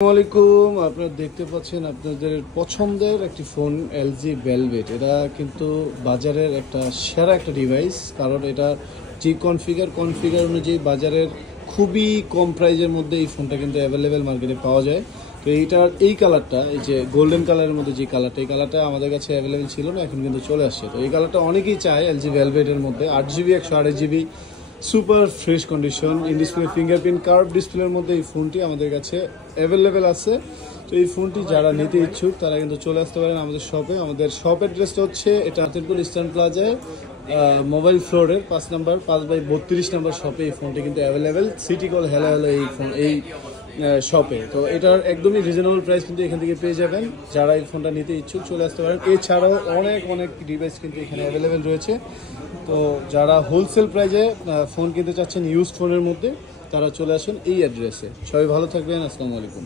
আসসালামাইকুম। আপনারা দেখতে পাচ্ছেন আপনাদের পছন্দের একটি ফোন এলজি ভেলভেট। এটা কিন্তু বাজারের একটা সেরা একটা ডিভাইস, কারণ এটা যে কনফিগার অনুযায়ী বাজারের খুবই কম প্রাইজের মধ্যে এই ফোনটা কিন্তু অ্যাভেলেবেল মার্কেটে পাওয়া যায়। তো এইটার এই কালারটা, এই যে গোল্ডেন কালারের মধ্যে যে কালারটা, এই কালারটা আমাদের কাছে অ্যাভেলেবেল ছিল না, এখন কিন্তু চলে আসছে। তো এই কালারটা অনেকেই চায় এলজি ভেলভেটের মধ্যে, 8GB 128GB super fresh condition, in display fingerprint curve ডিসপ্লের মধ্যে এই ফোনটি আমাদের কাছে অ্যাভেলেবেল আছে। তো এই ফোনটি যারা নিতে ইচ্ছুক তারা কিন্তু চলে আসতে পারেন আমাদের শপে। আমাদের শপ অ্যাড্রেসটা হচ্ছে এটা হাতিরপুল ইস্টার্ন প্লাজায় মোবাইল ফ্লোরের 5 নাম্বার 5/32 নাম্বার শপে এই ফোনটি কিন্তু available. City call hello hello এই ফোন এই শপে। তো এটার একদমই রিজনেবল প্রাইস কিন্তু এখান থেকে পেয়ে যাবেন। যারা এই ফোনটা নিতে ইচ্ছুক চলে আসতে পারেন। এছাড়াও অনেক ডিভাইস কিন্তু এখানে অ্যাভেলেবেল রয়েছে। তো যারা হোলসেল প্রাইজে ফোন কিনতে চাচ্ছেন ইউজড ফোনের মধ্যে, তারা চলে আসুন এই অ্যাড্রেসে। সবাই ভালো থাকবেন। আসসালামু আলাইকুম।